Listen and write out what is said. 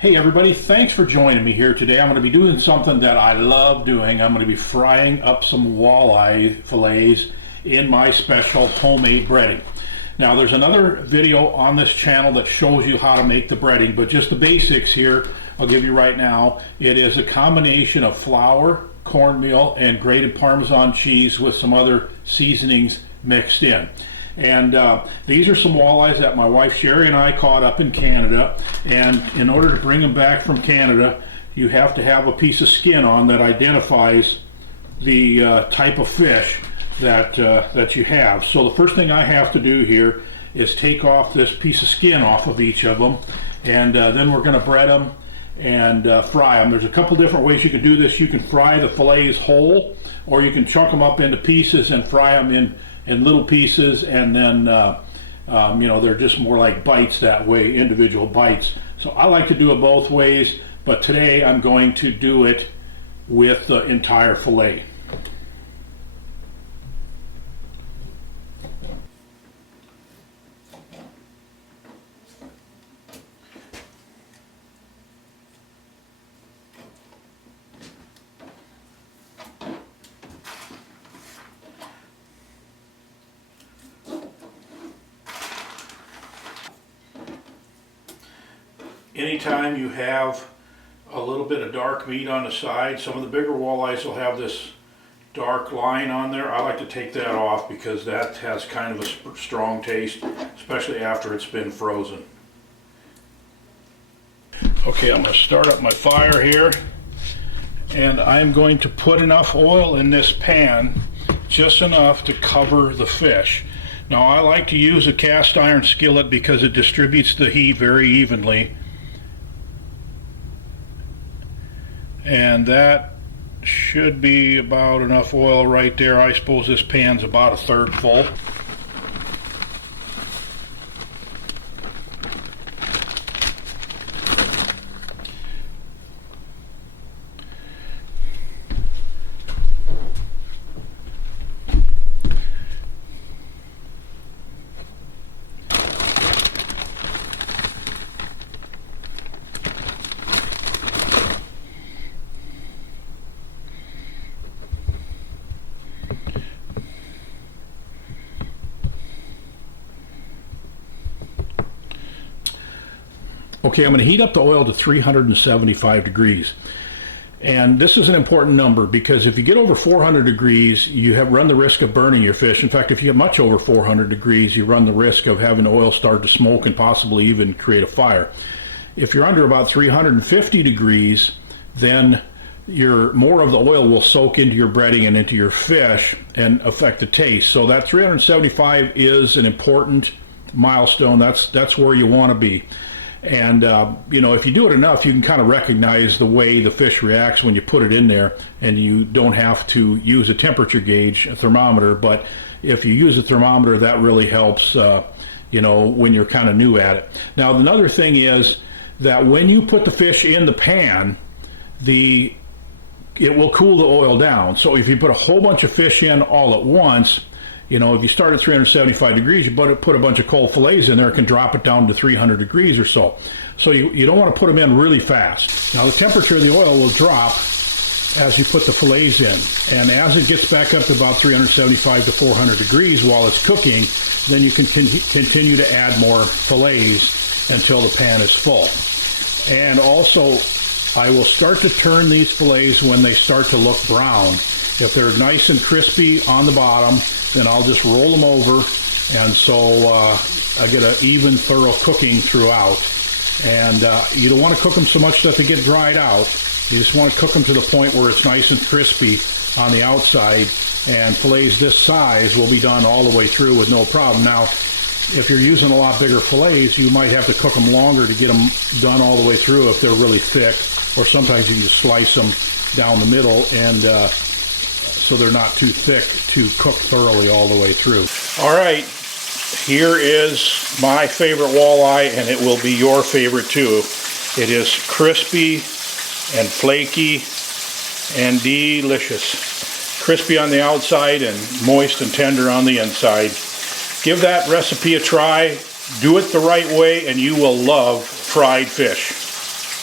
Hey everybody, thanks for joining me here today. I'm going to be doing something that I love doing. I'm going to be frying up some walleye fillets in my special homemade breading. Now there's another video on this channel that shows you how to make the breading, but just the basics here I'll give you right now. It is a combination of flour, cornmeal, and grated Parmesan cheese with some other seasonings mixed in. And these are some walleyes that my wife Sherry and I caught up in Canada, and in order to bring them back from Canada you have to have a piece of skin on that identifies the type of fish that you have. So the first thing I have to do here is take off this piece of skin off of each of them, and then we're going to bread them and fry them. There's a couple different ways you can do this. You can fry the fillets whole, or you can chunk them up into pieces and fry them in little pieces, and then you know, they're just more like bites that way, individual bites. So I like to do it both ways, but today I'm going to do it with the entire fillet. Anytime you have a little bit of dark meat on the side, some of the bigger walleyes will have this dark line on there. I like to take that off because that has kind of a strong taste, especially after it's been frozen. Okay, I'm going to start up my fire here, and I'm going to put enough oil in this pan, just enough to cover the fish. Now I like to use a cast iron skillet because it distributes the heat very evenly. And that should be about enough oil right there. I suppose this pan's about a third full. Okay, I'm going to heat up the oil to 375 degrees. And this is an important number because if you get over 400 degrees, you have run the risk of burning your fish. In fact, if you get much over 400 degrees, you run the risk of having the oil start to smoke and possibly even create a fire. If you're under about 350 degrees, then more of the oil will soak into your breading and into your fish and affect the taste. So that 375 is an important milestone. That's where you want to be. And you know, if you do it enough, you can kind of recognize the way the fish reacts when you put it in there, and you don't have to use a temperature gauge, a thermometer. But if you use a thermometer, that really helps you know, when you're kind of new at it. Now another thing is that when you put the fish in the pan, it will cool the oil down. So if you put a whole bunch of fish in all at once, you know, if you start at 375 degrees, you put a bunch of cold fillets in there, it can drop it down to 300 degrees or so. So you don't want to put them in really fast. Now the temperature of the oil will drop as you put the fillets in. And as it gets back up to about 375 to 400 degrees while it's cooking, then you can continue to add more fillets until the pan is full. And also, I will start to turn these fillets when they start to look brown. If they're nice and crispy on the bottom, then I'll just roll them over, and so I get an even, thorough cooking throughout. And you don't want to cook them so much that they get dried out. You just want to cook them to the point where it's nice and crispy on the outside, and fillets this size will be done all the way through with no problem. Now, if you're using a lot bigger fillets, you might have to cook them longer to get them done all the way through if they're really thick, or sometimes you can just slice them down the middle and so they're not too thick to cook thoroughly all the way through. All right, here is my favorite walleye, and it will be your favorite too. It is crispy and flaky and delicious. Crispy on the outside and moist and tender on the inside. Give that recipe a try. Do it the right way and you will love fried fish.